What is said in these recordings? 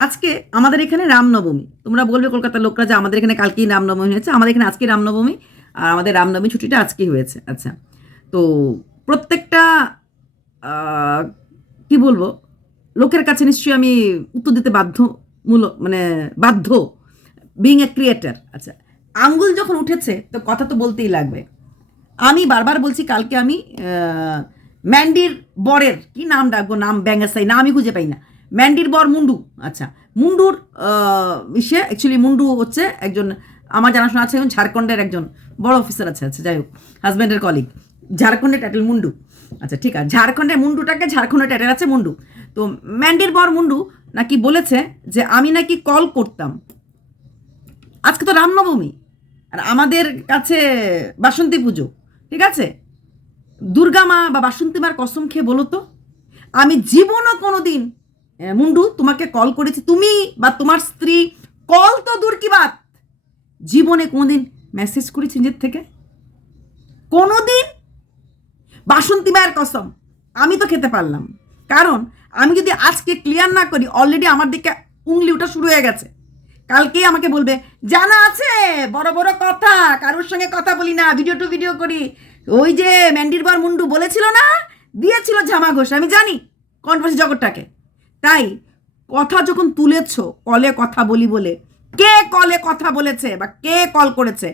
আজকে আমাদের এখানে রামনবমী। তোমরা বলবে কলকাতার লোকরা যে আমাদের এখানে কালকেই রামনবমী হয়েছে। আমাদের এখানে আজকে রামনবমী। আর আমাদের রামনবমী ছুটিটা আজকেই হয়েছে। আচ্ছা। তো প্রত্যেকটা আ কি বলবো? লোকের কাছে নিশ্চয়ই আমি উত্তর দিতে মানে বাধ্য। being a creator আচ্ছা। আঙ্গুল যখন উঠেছে তো কথা তো বলতেই লাগবে। আমি বারবার বলছি কালকে আমি ম্যান্ডির বরের কি নাম ডাকবো, নাম ব্যাঙ্গাসাই না আমি খুঁজে পাই না। ম্যান্ডির বর মুন্ডু। আচ্ছা, মুন্ডুর ইসে অ্যাকচুয়ালি মুন্ডু হচ্ছে একজন আমার জানাশোনা আছে, এবং ঝাড়খণ্ডের একজন বড় অফিসার আছে। আচ্ছা, যাই হোক, হাজব্যান্ডের কলিগ। ঝাড়খণ্ডের টাইটেল মুন্ডু। আচ্ছা, ঠিক আছে, ঝাড়খণ্ডের মুন্ডুটাকে ঝাড়খণ্ডের টাইটেল আছে মুন্ডু। তো ম্যান্ডির বর মুন্ডু নাকি বলেছে যে আমি নাকি কল করতাম। আজকে তো রামনবমী, আর আমাদের কাছে বাসন্তী পুজো, ঠিক আছে? দুর্গা মা বা বাসন্তী মার কসম খেয়ে বলো তো, আমি জীবনও কোনো দিন মুন্ডু তোমাকে কল করেছি, তুমি বা তোমার স্ত্রী, কল তো দূর কি বাত, জীবনে কোনোদিন মেসেজ করেছি নিজের থেকে? কোনোদিন? বাসন্তী মায়ের কসম আমি তো খেতে পারলাম, কারণ আমি যদি আজকে ক্লিয়ার না করি অলরেডি আমার দিকে উংলি ওটা শুরু হয়ে গেছে। কালকেই আমাকে বলবে জানা আছে বড় বড় কথা, কারোর সঙ্গে কথা বলি না, ভিডিও টু ভিডিও করি। ওই যে ম্যান্ডির বার মুন্ডু বলেছিল না, দিয়েছিল ঝামা ঘোষ, আমি জানি কন্ট্রোভার্সি জগৎটাকে। তাই কথা যখন তুলেছ কলে কথা বলি বলে, কে কলে কথা বলেছে বা কে কল করেছে,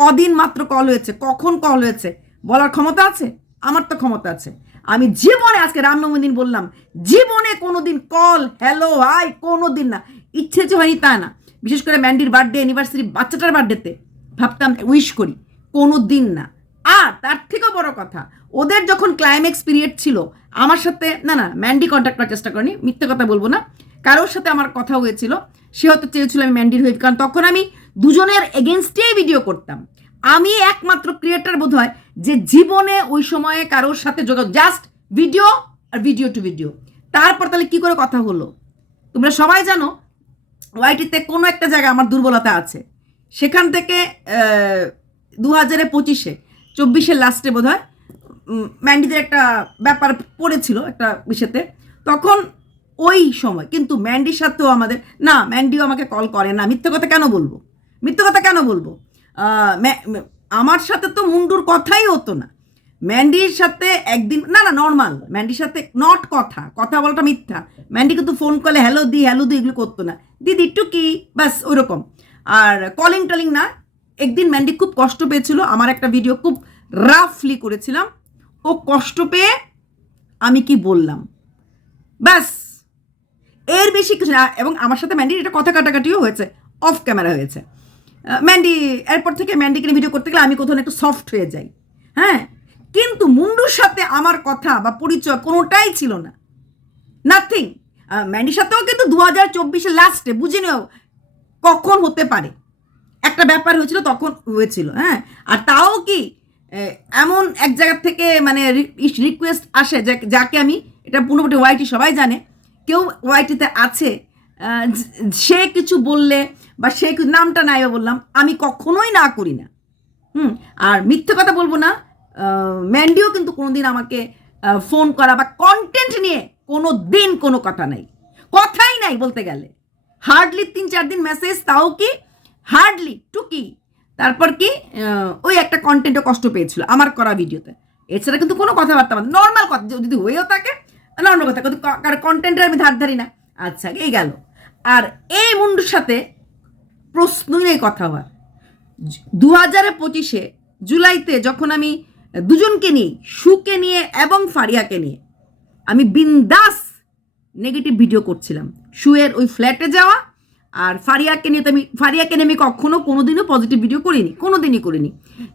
কদিন মাত্র কল হয়েছে, কখন কল হয়েছে বলার ক্ষমতা আছে? আমার তো ক্ষমতা আছে। আমি জীবনে আজকে রামনবমী দিন বললাম, জীবনে কোনোদিন কল হ্যালো হাই কোনোদিন না। ইচ্ছে যে হয়নি তা না, বিশেষ করে ম্যান্ডির বার্থডে অ্যানিভার্সারি, বাচ্চাটার বার্থডেতে ভাবতাম উইশ করি, কোনো দিন না। আর তার থেকেও বড় কথা, ওদের যখন ক্লাইম্যাক্স পিরিয়ড ছিল আমার সাথে, না না ম্যান্ডি কন্ট্যাক্ট করার চেষ্টা করেনি, মিথ্যে কথা বলবো না, কারোর সাথে আমার কথা হয়েছিল, সে হয়তো চেয়েছিল আমি ম্যান্ডির হয়ে, কারণ তখন আমি দুজনের এগেনস্টেই ভিডিও করতাম। আমি একমাত্র ক্রিয়েটার বোধ হয় যে জীবনে ওই সময়ে কারোর সাথে যোগাযোগ, জাস্ট ভিডিও আর ভিডিও টু ভিডিও। তারপর তাহলে কি করে কথা হলো? তোমরা সবাই জানো ওয়াইটিতে কোনো একটা জায়গায় আমার দুর্বলতা আছে, সেখান থেকে 2025-এ 24-এর লাস্টে বোধ হয় ম্যান্ডিদের একটা ব্যাপার পড়েছিল একটা বিষয়তে, তখন ওই সময় কিন্তু ম্যান্ডির সাথেও আমাদের, না ম্যান্ডিও আমাকে কল করে না, মিথ্যে কথা কেন বলবো, মিথ্যে কথা কেন বলবো? আমার সাথে তো মুন্ডুর কথাই হতো না, ম্যান্ডির সাথে একদিন, না না নর্মাল, ম্যান্ডির সাথে নট কথা, কথা বলাটা মিথ্যা। ম্যান্ডি কিন্তু ফোন করলে হ্যালো দি এগুলো করতো না, দিদি একটু কি ব্যাস ওইরকম, আর কলিং টলিং না। একদিন ম্যান্ডি খুব কষ্ট পেয়েছিল, আমার একটা ভিডিও খুব রাফলি করেছিলাম, ও কষ্ট পেয়ে আমি কি বললাম ব্যাস, এর বেশি কিছু না। এবং আমার সাথে ম্যান্ডির এটা কথা কাটাকাটিও হয়েছে, অফ ক্যামেরা হয়েছে। ম্যান্ডি এরপর থেকে ম্যান্ডিকে নিয়ে ভিডিও করতে গেলে আমি কোথাও একটু সফট হয়ে যাই, হ্যাঁ, কিন্তু মুন্ডুর সাথে আমার কথা বা পরিচয় কোনোটাই ছিল না, নাথিং। ম্যান্ডির সাথেও কিন্তু 2024-এর লাস্টে বুঝে নিও কখন হতে পারে একটা ব্যাপার হয়েছিল, তখন হয়েছিল, হ্যাঁ। আর তাও কি এমন এক জায়গার থেকে মানে রিকোয়েস্ট আসে যাকে আমি, এটা পুরোপুরি ওয়াইটি সবাই জানে, কেউ ওয়াইটিতে আছে, সে কিছু বললে বা সে নামটা নাই বললাম, আমি কখনোই না করি না। আর মিথ্যে কথা বলবো না, ম্যান্ডিও কিন্তু কোনোদিন আমাকে ফোন করা বা কন্টেন্ট নিয়ে কোনো দিন কোনো কথা নাই, কথাই নাই বলতে গেলে। হার্ডলি 3-4 দিন মেসেজ, তাও কি হার্ডলি টুকি। তারপর কি ওই একটা কন্টেন্টও কষ্ট পেয়েছিল আমার করা ভিডিওতে, এছাড়া কিন্তু কোনো কথাবার্তা আমাদের নর্মাল কথা যদি হয়েও থাকে নর্মাল কথা, কিন্তু কন্টেন্টের আমি ধার ধারি না। আচ্ছা, এই গেল। আর এই মুন্ডুর সাথে প্রশ্নই নেই কথা হওয়ার। 2025-এ জুলাইতে যখন আমি দুজনকে নিয়ে, সুকে নিয়ে এবং ফারিয়াকে নিয়ে আমি বিন্দাস নেগেটিভ ভিডিও করছিলাম, শুয়ের ওই ফ্ল্যাটে যাওয়া, আর ফারিয়াকে নিয়ে তো ফারিয়াকে নিয়ে আমি কখনো কোনোদিনও পজিটিভ ভিডিও করিনি, কোনোদিনই করিনি।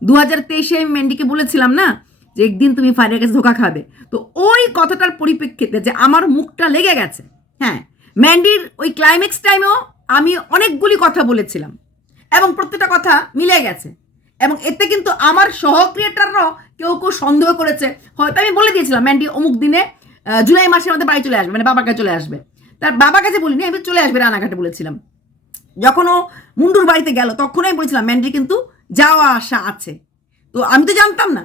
2023-এ আমি ম্যান্ডিকে বলেছিলাম না যে একদিন তুমি ফারিয়ার কাছে ধোকা খাবে, তো ওই কথাটার পরিপ্রেক্ষিতে যে আমার মুখটা লেগে গেছে, হ্যাঁ, ম্যান্ডির ওই ক্লাইম্যাক্স টাইমেও আমি অনেকগুলি কথা বলেছিলাম এবং প্রত্যেকটা কথা মিলে গেছে, এবং এতে কিন্তু আমার সহ ক্রিয়েটাররাও কেউ কেউ সন্দেহ করেছে, হয়তো আমি বলে দিয়েছিলাম ম্যান্ডি অমুক দিনে জুলাই মাসে আমাদের বাড়ি চলে আসবে, মানে বাবার কাছে চলে আসবে। তার বাবার কাছে বলিনি, আমি চলে আসবে রানাঘাটে বলেছিলাম। যখন ও মুন্ডুর বাড়িতে গেল তখনই বলেছিলাম ম্যান্ডি কিন্তু যাওয়া আসা আছে। তো আমি তো জানতাম না,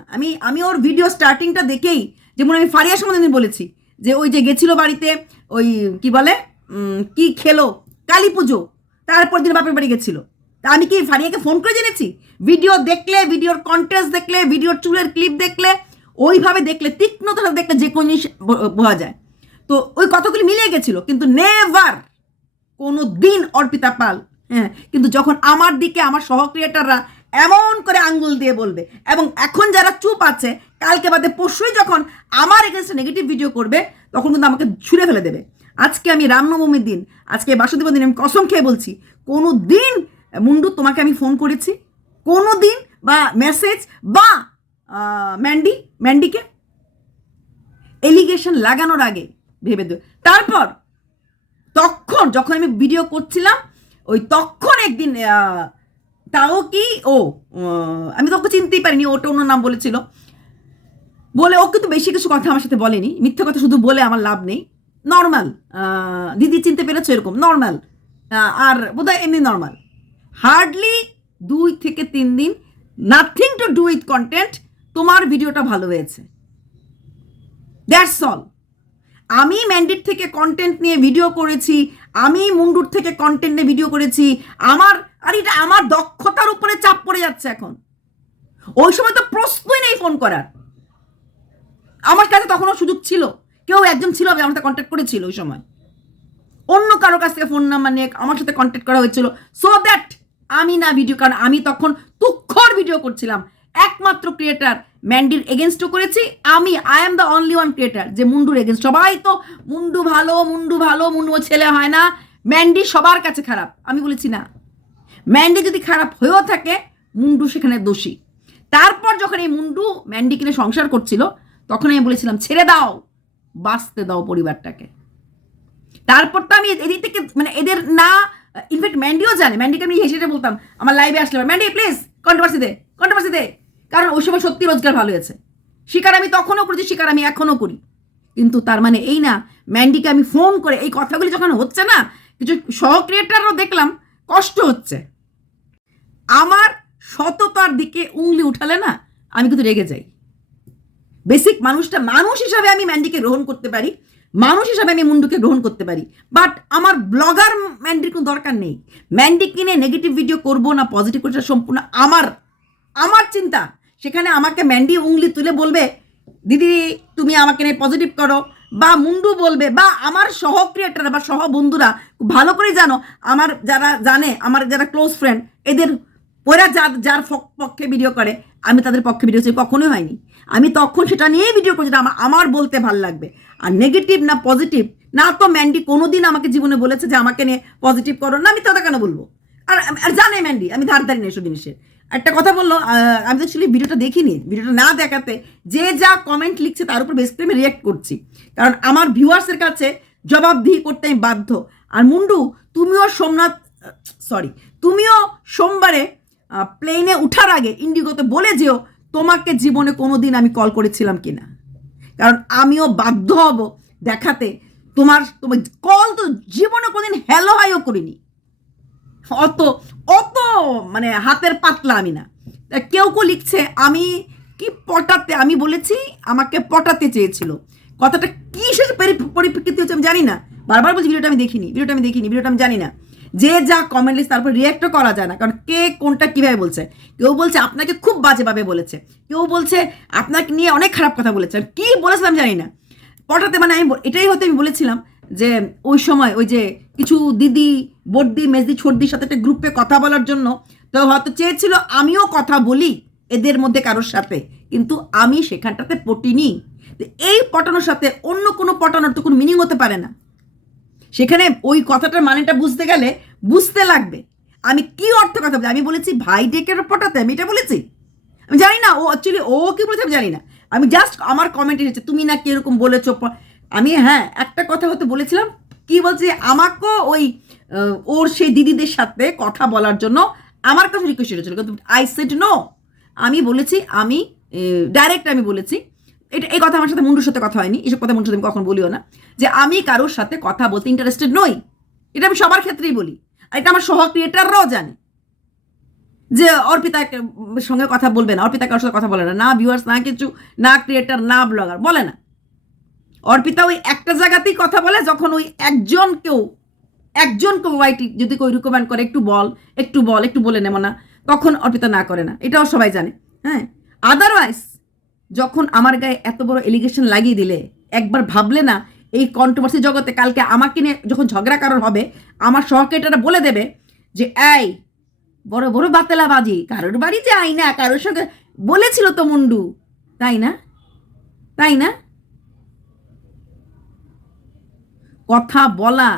আমি ওর ভিডিও স্টার্টিংটা দেখেই, যেমন আমি ফারিয়ার সম্বন্ধে বলেছি যে ওই যে গেছিল বাড়িতে, ওই কি বলে কি খেলো কালী পুজো, তারপর দিন বাপের বাড়ি গেছিল। তা আমি কি ফারিয়াকে ফোন করে জেনেছি? ভিডিও দেখলে, ভিডিওর কন্টেন্টস দেখলে, ভিডিওর চুলের ক্লিপ দেখলে, ওইভাবে দেখলে, তীক্ষ্ণতা দেখলে যে কোনো জিনিস বোঝা যায়। তো ওই কথাগুলি মিলিয়ে গেছিল, কিন্তু নেভার কোনো দিন অর্পিতা পাল, হ্যাঁ, কিন্তু যখন আমার দিকে আমার সহ ক্রিয়েটাররা এমন করে আঙ্গুল দিয়ে বলবে, এবং এখন যারা চুপ আছে, কালকে বাদে পরশুই যখন আমার এগেনস্টে নেগেটিভ ভিডিও করবে, তখন কিন্তু আমাকে ছুঁড়ে ফেলে দেবে। আজকে আমি রামনবমীর দিন, আজকে বাসুদেবের দিন, আমি কসম খেয়ে বলছি, কোনো দিন মুন্ডু তোমাকে আমি ফোন করেছি কোনো দিন, বা মেসেজ, বা ম্যান্ডিকে এলিগেশন লাগানোর আগে ভেবে দেবে। তারপর তখন যখন আমি ভিডিও করছিলাম, ওই তখন একদিন তাও কি আমি তো ওকে চিনতেই পারিনি, ওটা অন্য নাম বলেছিল, বলে ও কিন্তু বেশি কিছু কথা আমার সাথে বলেনি, মিথ্যে কথা শুধু বলে আমার লাভ নেই, নর্মাল দিদি চিনতে পেরেছো এরকম নর্মাল, আর বোধহয় এমনি নর্মাল, হার্ডলি 2 থেকে 3 দিন, nothing to do with content, তোমার ভিডিওটা ভালো হয়েছে, দ্যাটস অল। আমি ম্যান্ডির থেকে কন্টেন্ট নিয়ে ভিডিও করেছি, আমি মুন্ডুর থেকে কন্টেন্ট নিয়ে ভিডিও করেছি, আর এটা আমার দক্ষতার উপরে চাপ পড়ে যাচ্ছে এখন। ওই সময় তো প্রশ্নই নেই ফোন করার, আমার কাছে তখনও সুযোগ ছিল, কেউ একজন ছিল আমার সাথে কন্ট্যাক্ট করেছিল ওই সময়, অন্য কারো কাছ থেকে ফোন নাম্বার নিয়ে আমার সাথে কন্ট্যাক্ট করা হয়েছিল, সো দ্যাট আমি না ভিডিও, কারণ আমি তখন তুক্ষর ভিডিও করছিলাম, একমাত্র ক্রিয়েটার ম্যান্ডির এগেনস্টও করেছি আমি, I am the only one creator যে মুন্ডুর এগেনস্ট। সবাই তো মুন্ডু ভালো, মুন্ডু ভালো, মুন্ডু ছেলে হয় না, ম্যান্ডি সবার কাছে খারাপ, আমি বলেছি না, ম্যান্ডি যদি খারাপ হয়েও থাকে, মুন্ডু সেখানে দোষী। তারপর যখন এই মুন্ডু ম্যান্ডি কিনে সংসার করছিল, তখন আমি বলেছিলাম ছেড়ে দাও, বাঁচতে দাও পরিবারটাকে। তারপর তো আমি এদিক থেকে মানে এদের না, ইনফ্যাক্ট ম্যান্ডিও জানে, ম্যান্ডিকে আমি হেসে বলতাম আমার লাইভে আসলে, ম্যান্ডি প্লিজ কন্ট্রোভার্সি দে, কারণ ওই সময় সত্যি রোজগার ভালো হয়েছে, স্বীকার আমি তখনও করেছি, স্বীকার আমি এখনও করি, কিন্তু তার মানে এই না ম্যান্ডিকে আমি ফোন করে এই কথাগুলি যখন হচ্ছে না, কিছু সহ ক্রিয়েটারও দেখলাম কষ্ট হচ্ছে, আমার সততার দিকে উংলি উঠালে না আমি কিন্তু রেগে যাই। বেসিক মানুষ হিসাবে আমি ম্যান্ডিকে গ্রহণ করতে পারি, মানুষ হিসাবে আমি মুন্ডুকে গ্রহণ করতে পারি, বাট আমার ব্লগার ম্যান্ডির কোনো দরকার নেই। ম্যান্ডি কিনে নেগেটিভ ভিডিও করবো না পজিটিভ করতে সম্পূর্ণ আমার চিন্তা। সেখানে আমাকে ম্যান্ডি উংলি তুলে বলবে দিদি তুমি আমাকে নিয়ে পজিটিভ করো, বা মুন্ডু বলবে, বা আমার সহ ক্রিয়েটার বা সহ বন্ধুরা ভালো করে জানো, আমার যারা জানে, আমার যারা ক্লোজ ফ্রেন্ড, এদের ওরা যার পক্ষে ভিডিও করে, আমি তাদের পক্ষে ভিডিও চাই, কখনোই হয়নি। আমি তখন সেটা নিয়েই ভিডিও করছি, আমার বলতে ভালো লাগবে, আর নেগেটিভ না পজিটিভ না। তো ম্যান্ডি কোনোদিন আমাকে জীবনে বলেছে যে আমাকে নিয়ে পজিটিভ করো না, আমি তাদের কেন বলবো? আর জানে ম্যান্ডি আমি ধারধারি নেই এসব জিনিসের। একটা কথা বললো, আমি অ্যাকচুয়ালি ভিডিওটা দেখিনি, ভিডিওটা না দেখাতে যে যা কমেন্ট লিখছে তার উপর বেস করে আমি রিয়াক্ট করছি, কারণ আমার ভিউয়ার্সের কাছে জবাবদিহি করতে আমি বাধ্য। আর মুন্ডু তুমিও সোমবারে প্লেনে উঠার আগে ইন্ডিগোতে বলে যেও তোমাকে জীবনে কোনো দিন আমি কল করেছিলাম কিনা, কারণ আমিও বাধ্য হব দেখাতে। তোমার কল তো জীবনে কোনোদিন হ্যালো হাইও করিনি, অত মানে হাতের পাতলা আমি না। কেউ লিখছে আমি কি পটাতে, আমি বলেছি আমাকে পটাতে চেয়েছিল, কথাটা কি শেষ পরিপ্রেক্ষিতে হচ্ছে আমি জানি না, বারবার বলছি ভিডিওটা আমি দেখিনি, ভিডিওটা আমি জানি না। যে যা কমেন্ট লিস্ট তারপর রিয়াক্টও করা যায় না, কারণ কে কোনটা কীভাবে বলছে। কেউ বলছে আপনাকে খুব বাজেভাবে বলেছে, কেউ বলছে আপনাকে নিয়ে অনেক খারাপ কথা বলেছে, কি বলেছিলাম জানি না। পটাতে মানে আমি এটাই হয়তো আমি বলেছিলাম যে ওই সময় ওই যে কিছু দিদি বড়দি মেজদি ছোটদির সাথে একটা গ্রুপে কথা বলার জন্য, তো হয়তো চেয়েছিল আমিও কথা বলি এদের মধ্যে কারোর সাথে, কিন্তু আমি সেখানটাতে পটিনি। এই পটানোর সাথে অন্য কোনো পটানোর তো কোনো মিনিং হতে পারে না। সেখানে ওই কথাটার মানেটা বুঝতে গেলে বুঝতে লাগবে আমি কি অর্থে কথা বলি। আমি বলেছি ভাই ডেকের পটাতে, আমি এটা বলেছি, আমি জানি না ও অ্যাকচুয়ালি ও কি বলেছে আমি জানি না, আমি জাস্ট আমার কমেন্ট এসেছে তুমি না কি এরকম বলেছো। আমি হ্যাঁ একটা কথা হয়তো বলেছিলাম, কি বলছি, আমাকেও ওই ওর সেই দিদিদের সাথে কথা বলার জন্য আমার কাছে রিকোয়েস্ট এসেছিল, কিন্তু আই সেড নো। আমি বলেছি, আমি ডাইরেক্ট আমি বলেছি, এই কথা আমার সাথে মুন্ডুর সাথে কথা হয়নি, এসব কথা মুন্ডুর সাথে আমি কখন বলিও না, যে আমি কারোর সাথে কথা বলতে ইন্টারেস্টেড নই। এটা আমি সবার ক্ষেত্রেই বলি, আর এটা আমার সহ ক্রিয়েটাররাও জানে যে অর্পিতার সঙ্গে কথা বলবে না, অর্পিতা কারোর সাথে কথা বলে না, ভিউয়ার্স না কিছু, না ক্রিয়েটার না ব্লগার বলে না। অর্পিতা ওই একটা জায়গাতেই কথা বলে যখন ওই একজন কেউ একজনকে ওয়াইটি যদি কেউ রিকমেন্ড করে একটু বল একটু বলে নেব না, তখন অর্পিতা না করে না, এটাও সবাই জানে। হ্যাঁ, আদারওয়াইজ যখন আমার গায়ে এত বড় এলিগেশন লাগিয়ে দিলে, একবার ভাবলে না এই কন্ট্রোভার্সি জগতে কালকে আমাকে নিয়ে যখন ঝগড়া কারোর হবে, আমার সহকেটারা বলে দেবে যে এই বড় বড় বাতেলাবাজি, কারোর বাড়ি যাই না, কারোর সঙ্গে বলেছিল তো মুন্ডু, তাই না? তাই না? কথা বলা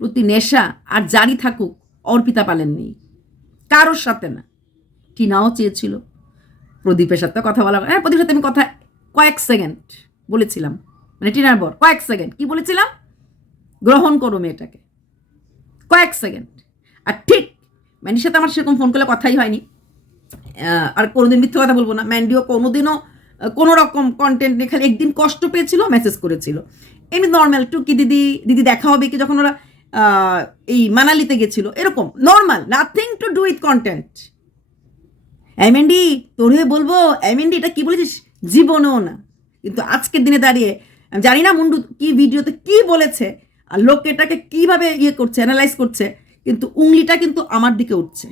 প্রতি নেশা আর জারি থাকুক, অর্পিতা পালেননি, কারোর সাথে না। টিনাও চেয়েছিল প্রদীপের সাথে কথা বলা, হ্যাঁ প্রদীপের সাথে আমি কথা কয়েক সেকেন্ড বলেছিলাম, মানে টিনার বর কয়েক সেকেন্ড কি বলেছিলাম, গ্রহণ করো মেয়েটাকে, কয়েক সেকেন্ড। আর ঠিক ম্যান্ডির সাথে আমার সেরকম ফোন করলে কথাই হয়নি, আর কোনোদিন মিথ্যে কথা বলবো না, ম্যান্ডিও কোনোদিনও কোনো রকম কন্টেন্ট নিয়ে খালি একদিন কষ্ট পেয়েছিল, মেসেজ করেছিল এমনি নর্মাল টু কি দিদি দেখা হবে কি, যখন ওরা এই মানালিতে গেছিল, এরকম normal, nothing to do with content. MND তোর হয়ে বলবো, এমএনডি এটা কি বলেছিস, জীবনেও না। কিন্তু আজকের দিনে দাঁড়িয়ে আমি জানি না মুন্ডু কি ভিডিওতে কি বলেছে আর লোক এটাকে কিভাবে ইয়ে করছে, অ্যানালাইজ করছে, কিন্তু উংলিটা কিন্তু আমার দিকে উঠছে।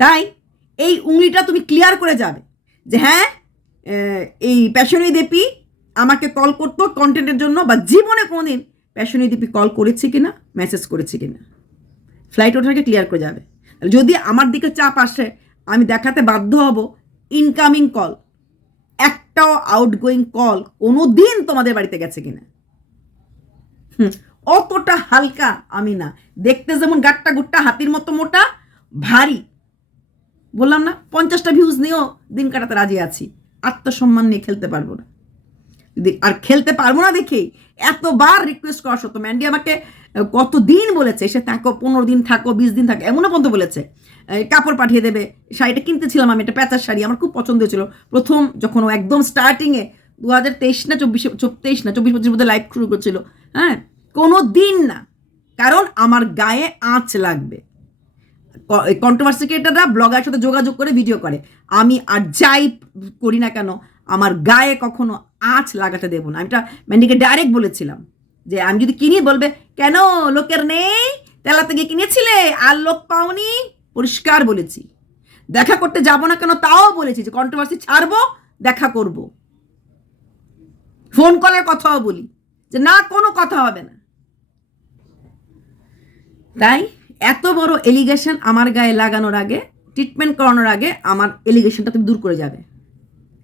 তাই এই উংলিটা তুমি ক্লিয়ার করে যাবে যে হ্যাঁ, এই প্যাশনী দেপি আমাকে কল করতো কন্টেন্টের জন্য, বা জীবনে কোনোদিন প্যাশনী দেপি কল করেছে কিনা, মেসেজ করেছে কিনা, ফ্লাইট ওঠাকে ক্লিয়ার করে যাবে। যদি আমার দিকে চাপ আসে, আমি দেখাতে বাধ্য হব ইনকামিং কল, একটাও আউটগোয়িং কল কোনো দিন তোমাদের বাড়িতে গেছে কিনা। অতটা হালকা আমি না, দেখতে যেমন গাট্টা গুট্টা হাতির মতো মোটা, ভারী। বললাম না 50টা ভিউজ নিয়েও দিন কাটাতে রাজি আছি, আত্মসম্মান নিয়ে খেলতে পারবো না। আর খেলতে পারবো না দেখেই এতবার রিকোয়েস্ট করা সত্য ম্যান্ডি আমাকে কতদিন বলেছে এসে থাকো, 15 দিন থাকো, 20 দিন থাকো, এমনও পর্যন্ত বলেছে কাপড় পাঠিয়ে দেবে। শাড়িটা কিনতেছিলাম আমি, একটা প্যাচার শাড়ি, আমার খুব পছন্দ হয়েছিল প্রথম যখন ও একদম স্টার্টিংয়ে 2023 না 24 মধ্যে লাইভ শুরু করছিল। হ্যাঁ, কোনো দিন না, কারণ আমার গায়ে আঁচ লাগবে। কন্ট্রোভার্সি ক্রিয়েটাররা ব্লগার সাথে যোগাযোগ করে ভিডিও করে, আমি আর যাই করি না কেন আমার গায়ে কখনো আঁচ লাগাতে দেবো না। আমি এটা ম্যান্ডিকে ডাইরেক্ট বলেছিলাম যে আমি যদি কিনি বলবে কেন লোকের নেই, তেলাতে গিয়ে কিনেছিলে আর লোক পাওনি, পরিষ্কার বলেছি। দেখা করতে যাব না কেন তাও বলেছি, যে কন্ট্রোভার্সি ছাড়বো, দেখা করব, ফোন কলের কথাও বলি যে না কোনো কথা হবে না। তাই এত বড় এলিগেশন আমার গায়ে লাগানোর আগে, ট্রিটমেন্ট করানোর আগে আমার এলিগেশনটা তুমি দূর করে যাবে।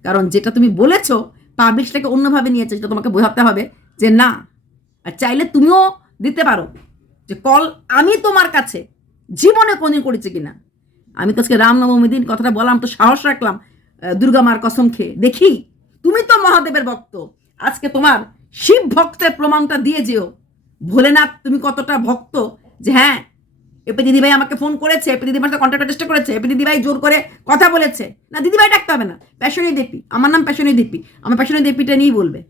কারণ যেটা তুমি বলেছো পাবলিক সেটাকে অন্যভাবে নিয়েছে, সেটা তোমাকে বোঝাতে হবে যে না। আর চাইলে তুমিও দিতে পারো যে কল আমি তোমার কাছে জীবনে কোনদিন করেছি কিনা। আমি তো আজকে রামনবমী দিন কথাটা বললাম, তো সাহস রাখলাম দুর্গা মার কসম খেয়ে, দেখি তুমি তো মহাদেবের ভক্ত, আজকে তোমার শিব ভক্তের প্রমাণটা দিয়ে যেও, ভোলেনাথ তুমি কতটা ভক্ত, যে হ্যাঁ এপি দিদিভাই আমাকে ফোন করেছে, এপি দিদিভাই সাথে কন্ট্যাক্ট চেষ্টা করেছে, এপি দিদিভাই জোর করে কথা বলেছে, না দিদিভাই ডাকতে হবে না, প্যাশনী দেপি, আমার নাম প্যাশনী দেপি, আমার প্যাশনী দেপিটা নিয়েই বলবে।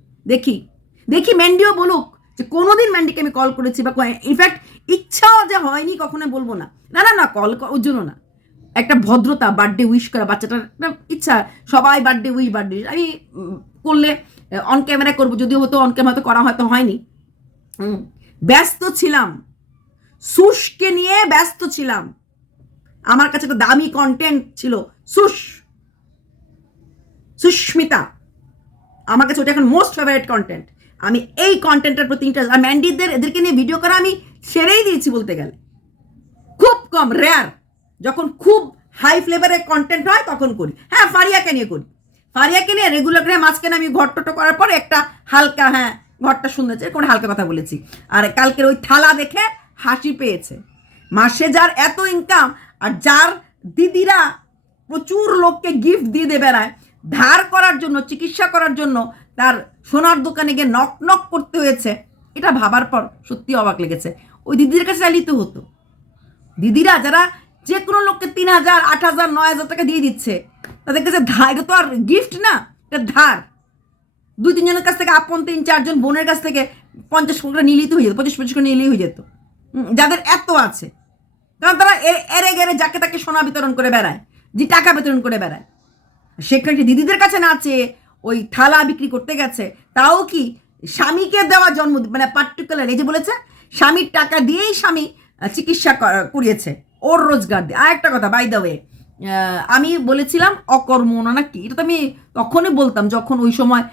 দেখি ম্যান্ডিও বলুক যে কোনোদিন ম্যান্ডিকে আমি কল করেছি, বা ইনফ্যাক্ট ইচ্ছাও যে হয়নি কখনো বলবো না, না কল ওর জন্য না, একটা ভদ্রতা, বার্থডে উইশ করা, বাচ্চাটার ইচ্ছা সবাই বার্থডে আমি করলে অন ক্যামেরা করবো, যদিও হয়তো অন ক্যামেরা তো করা হয়তো হয়নি, ব্যস্ত ছিলাম, সুশকে নিয়ে ব্যস্ত ছিলাম, আমার কাছে একটা দামি কন্টেন্ট ছিল সুস্মিতা, আমার কাছে ওটা এখন মোস্ট ফেভারিট কন্টেন্ট। আমি এই কন্টেন্টের প্রতি ইন্টারেস্ট, আর ম্যান্ডিদের এদেরকে নিয়ে ভিডিও করা আমি ছেড়েই দিয়েছি বলতে গেলে, খুব কম, রেয়ার, যখন খুব হাই ফ্লেভারের কন্টেন্ট হয় তখন করি। হ্যাঁ, ফারিয়াকে নিয়ে করি, ফারিয়াকে নিয়ে রেগুলার করে মাঝখানে আমি ঘরটা করার পর একটা হালকা, হ্যাঁ ঘরটা সুন্দর, কোনো হালকা কথা বলেছি। আর কালকের ওই থালা দেখে হাসি পেয়েছে, মাসে যার এত ইনকাম, আর যার দিদিরা প্রচুর লোককে গিফট দিয়ে দেবে বেড়ায়, ধার করার জন্য, চিকিৎসা করার জন্য তার সোনার দোকানে গিয়ে নক নক করতে হয়েছে, এটা ভাবার পর সত্যি অবাক লেগেছে। ওই দিদির কাছে চালিত হতো, দিদিরা যারা যে কোনো লোককে 3,000, 8,000, 9,000 টাকা দিয়ে দিচ্ছে, তাদের কাছে ধার, এটা তো আর গিফট না, এটা ধার। 2-3 জনের কাছ থেকে, আপন 3-4 জন বোনের কাছ থেকে 50 টাকা নিলেই তো হয়ে যেত, 25 করে নিলেই হয়ে যেত, যাদের এত আছে। কারণ তারা এরে গেরে যাকে তাকে সোনা বিতরণ করে বেড়ায়, যে টাকা বিতরণ করে বেড়ায়, সেখানে দিদিদের কাছে না চেয়ে ওই থালা বিক্রি করতে গেছে, তাও কি স্বামীকে দেওয়া জন্মদিন, মানে পার্টিকুলার, এই যে বলেছে স্বামীর টাকা দিয়েই স্বামী চিকিৎসা করিয়েছে, ওর রোজগার দিয়ে। আর একটা কথা, বাই দ্য ওয়ে, আমি বলেছিলাম অকর্মণ্য না কি, এটা তো আমি তখনই বলতাম যখন ওই সময়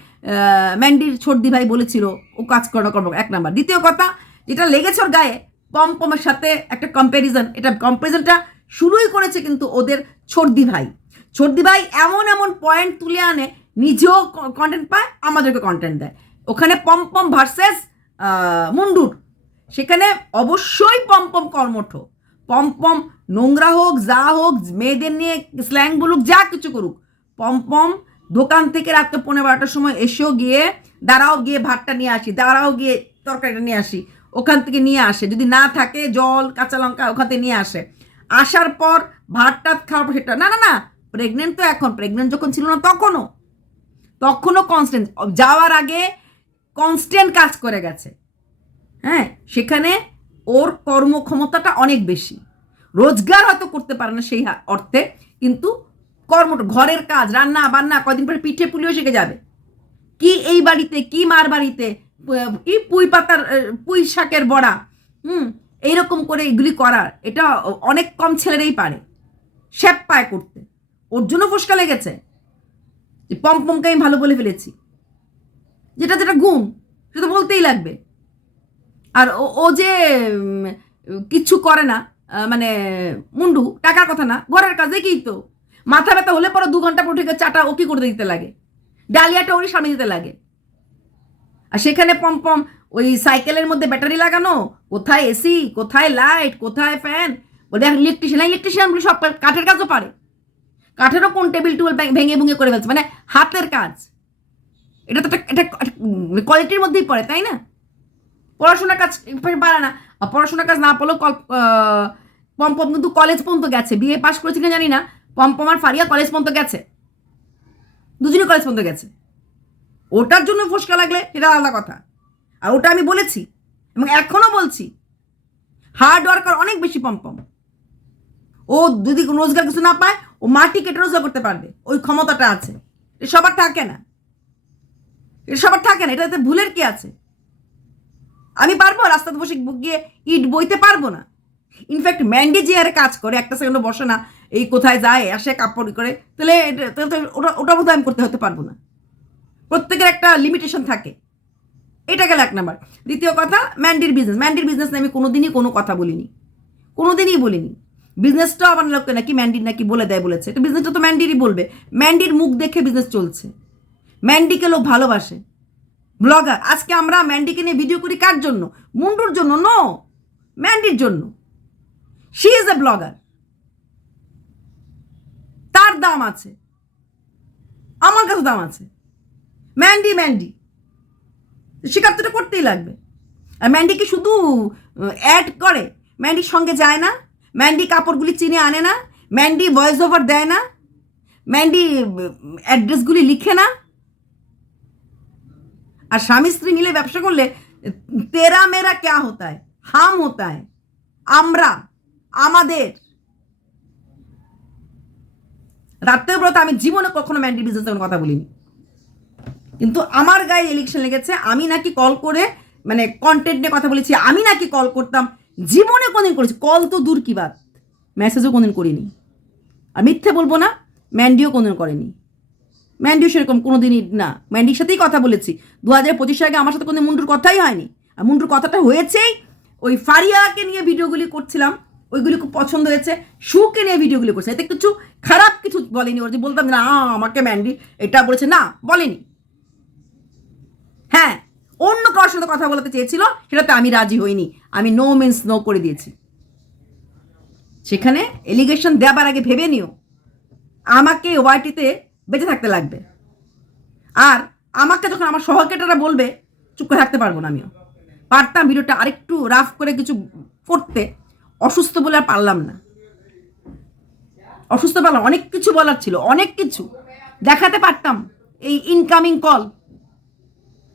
ম্যান্ডির ছোটদি ভাই বলেছিল ও কাজ করে না, কর্ম। এক নাম্বার। দ্বিতীয় কথা, যেটা লেগেছে ওর গায়ে, পমপমের সাথে একটা কম্প্যারিজন, এটা কম্প্যারিজনটা শুরুই করেছে কিন্তু ওদের ছোটদি ভাই। ছোটদি ভাই এমন এমন পয়েন্ট তুলে আনে, নিজেও কন্টেন্ট পায়, আমাদেরকে কন্টেন্ট দেয়। ওখানে পমপম ভার্সেস মুন্ডুর, সেখানে অবশ্যই পমপম কর্মঠ। পমপম নোংরা হোক, যা হোক, মেয়েদের নিয়ে স্ল্যাং বলুক, যা কিছু করুক, পমপম দোকান থেকে রাত 11-12টার সময় এসেও গিয়ে দাঁড়াও, গিয়ে ভাতটা নিয়ে আসি, দাঁড়াও গিয়ে তরকারিটা নিয়ে আসি, ওখান থেকে নিয়ে আসে। যদি না থাকে জল, কাঁচা লঙ্কা ওখান থেকে নিয়ে আসে। আসার পর ভাতটা খাওয়ার পর সেটা না না না, প্রেগনেন্ট তো এখন, প্রেগনেন্ট যখন ছিল না তখনও কনস্ট্যান্ট, যাওয়ার আগে কনস্ট্যান্ট কাজ করে গেছে। হ্যাঁ, সেখানে ওর কর্মক্ষমতাটা অনেক বেশি। রোজগার হয়তো করতে পারে না সেই অর্থে, কিন্তু ঘরের কাজ, রান্না বান্না, কদিন পরে পিঠে পুলিও শিখে যাবে। কি এই বাড়িতে, কি মার বাড়িতে, কি পুঁই শাকের বড়া, এইরকম করে এগুলি করার, এটা অনেক কম ছেলেরাই পারে, শ্যাপ পায় করতে। ওর জন্য ফসকা লেগেছে যে পমপমকে আমি ভালো বলে ফেলেছি, যেটা যেটা গুণ সেটা তো বলতেই লাগবে। আর ও যে কিচ্ছু করে না, মানে মুন্ডু, টাকার কথা না, ঘরের কাজ দেখি তো। মাথা ব্যথা হলে পরে 2 ঘন্টা পর থেকে চাটা ও কি করে দিতে লাগে, ডালিয়াটা ওরই সামনে দিতে লাগে। আর সেখানে পমপম ওই সাইকেলের মধ্যে ব্যাটারি লাগানো, কোথায় এসি, কোথায় লাইট, কোথায় ফ্যান, বলে ইলেকট্রিশিয়ান বলে সব কাঠের কাজও পারে। কাঠেরও কোন টেবিল টুবেল ভেঙে ভেঙে করে ফেলছে, মানে হাতের কাজ। এটা তো এটা কোয়ালিটির মধ্যেই পড়ে, তাই না? পড়াশোনার কাজ পারে না, আর পড়াশোনার কাজ না পড়লেও পমপম কিন্তু কলেজ পর্যন্ত গেছে, বিএ পাস করেছি কিনা জানি না, পমপম আর ফারিয়া কলেজ পর্যন্ত গেছে, দুজনই কলেজ পর্যন্ত গেছে। ওটার জন্য ফসকা লাগলে সেটা আলাদা কথা। আর ওটা আমি বলেছি এবং এখনো বলছি, হার্ড ওয়ার্কার অনেক বেশি পমপম। ও যদি রোজগার কিছু না পায়, ও মাটি কেটে রোজগার করতে পারবে, ওই ক্ষমতাটা আছে। এটা সবার থাকে না, এটাতে ভুলের কি আছে? আমি পারবো রাস্তাতে বসে গিয়ে ইট বইতে পারবো না? ইনফ্যাক্ট ম্যান্ডি যে আরে কাজ করে, একটা সেকেন্ডও বসে না, এই কোথায় যায় আসে কাপড় করে, তাহলে ওটা বোধহয় আমি করতে হতে পারবো না। প্রত্যেকের একটা লিমিটেশন থাকে। এটা গেল 1 নাম্বার। দ্বিতীয় কথা, ম্যান্ডির বিজনেস নিয়ে আমি কোনোদিনই কোনো কথা বলিনি, কোনোদিনই বলিনি। বিজনেসটাও আমার লোককে নাকি ম্যান্ডির নাকি বলে দেয় বলেছে, এটা বিজনেসটা তো ম্যান্ডিরই বলবে। ম্যান্ডির মুখ দেখে বিজনেস চলছে, ম্যান্ডিকে লোক ভালোবাসে। ব্লগার, আজকে আমরা ম্যান্ডিকে নিয়ে ভিডিও করি কার জন্য? মুন্ডুর জন্য? নো, ম্যান্ডির জন্য। শি ইজ এ ব্লগার, তার দাম আছে, আমার কাছে দাম আছে। ম্যান্ডি স্বীকার তো করতেই লাগবে। আর ম্যান্ডি কি শুধু অ্যাড করে? ম্যান্ডির সঙ্গে যায় না, ম্যান্ডি কাপড়গুলি চিনে আনে না, ম্যান্ডি ভয়েস ওভার দেয় না, ম্যান্ডি অ্যাড্রেসগুলি লিখে না। আর স্বামী স্ত্রী মিলে ব্যবসা করলে তেরা মেরা ক্যা হতা হ্যায়, হাম হতা হ্যায়, আমরা, আমাদের। রাত্রেবেলা আমি জীবনে কখনো ম্যান্ডি বিজনেসের কথা বলিনি, কিন্তু আমার গায়ে ইলেকশন লেগেছে, আমি নাকি কল করে মানে কন্টেন্ট নিয়ে কথা বলেছি, আমি নাকি কল করতাম। জীবনে কোনদিন করেছি? কল তো দূর কি বাত, মেসেজও কোনদিন করিনি। আর মিথ্যে বলবো না, ম্যান্ডিও কোনদিন করেনি। ম্যান্ডিও সেরকম কোনোদিনই না, ম্যান্ডির সাথেই কথা বলেছি। 2025 আগে আমার সাথে কোনোদিন মুন্ডুর কথাই হয়নি। আর মুন্ডুর কথাটা হয়েছেই ওই ফারিয়াকে নিয়ে ভিডিওগুলি করছিলাম, ওইগুলি খুব পছন্দ হয়েছে। সুকে নিয়ে ভিডিওগুলি করছে, এতে কিছু খারাপ কিছু বলেনি। ওর যে বলতাম না আমাকে ম্যান্ডি এটা বলেছে, না বলেনি। হ্যাঁ, অন্য কারোর সাথে কথা বলতে চেয়েছিল, সেটাতে আমি রাজি হইনি, আমি নো মিন্স নো করে দিয়েছি। সেখানে এলিগেশন দেবার আগে ভেবে নিও আমাকে ওয়াইটিতে বেঁচে থাকতে লাগবে। আর আমাকে যখন আমার সহকেটারা বলবে, চুপ করে থাকতে পারবো না। আমিও পারতাম ভিডিওটা আরেকটু রাফ করে কিছু করতে, অসুস্থ বলে আর পারলাম না। অসুস্থ পারলাম, অনেক কিছু বলার ছিল, অনেক কিছু দেখাতে পারতাম। এই ইনকামিং কল,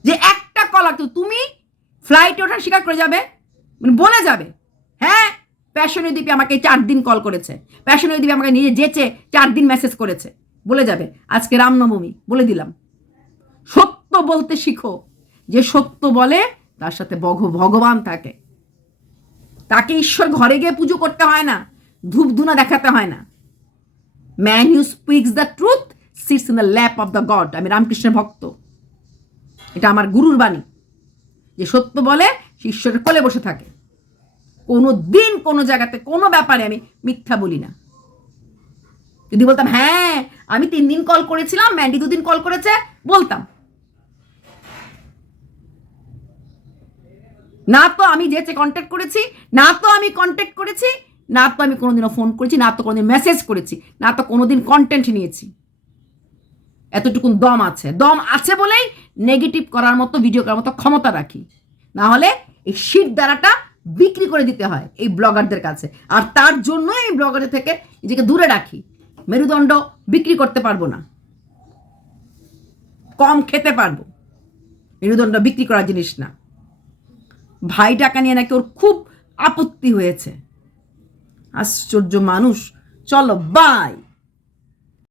যে একটা কল আর তুমি ফ্লাইটে ওঠার স্বীকার করে যাবে, মানে বলে যাবে হ্যাঁ প্যাশনীয় দীপি আমাকে 4 দিন কল করেছে, প্যাশনীয় দীপি আমাকে নিজে যেচে 4 দিন মেসেজ করেছে, বলে যাবে। আজকে রামনবমী, বলে দিলাম, সত্য বলতে শিখো। যে সত্য বলে তার সাথে ভগবান থাকে। তাকে ঈশ্বর ঘরে গিয়ে পুজো করতে হয় না, ধূপ ধুনা দেখাতে হয় না। Man who speaks the truth sits in the lap of the God. আমি রামকৃষ্ণের ভক্ত, এটা আমার গুরুর বাণী। যে সত্য বলে সে ঈশ্বরের কোলে বসে থাকে। কোনো দিন কোনো জায়গাতে কোনো ব্যাপারে আমি মিথ্যা বলি না। যদি বলতাম হ্যাঁ আমি 3 দিন কল করেছিলাম, ম্যান্ডি 2 দিন কল করেছে, বলতাম। না তো আমি যেচে কন্ট্যাক্ট করেছি, না তো আমি কন্ট্যাক্ট করেছি, না তো আমি কোনোদিনও ফোন করেছি, না তো কোনোদিন মেসেজ করেছি, না তো কোনোদিন কন্টেন্ট নিয়েছি। এতটুকুন দম আছে, দম আছে বলেই নেগেটিভ করার মতো, ভিডিও করার মতো ক্ষমতা রাখি। না হলে এই শিট দ্বারাটা বিক্রি করে দিতে হয় এই ব্লগারদের কাছে, আর তার জন্যই এই ব্লগারের থেকে নিজেকে দূরে রাখি। মেরুদণ্ড বিক্রি করতে পারবো না, কম খেতে পারবো, মেরুদণ্ড বিক্রি করার জিনিস না। ভাই টাকা নিয়ে নাকি ওর খুব আপত্তি হয়েছে। আশ্চর্য মানুষ। চলো বাই।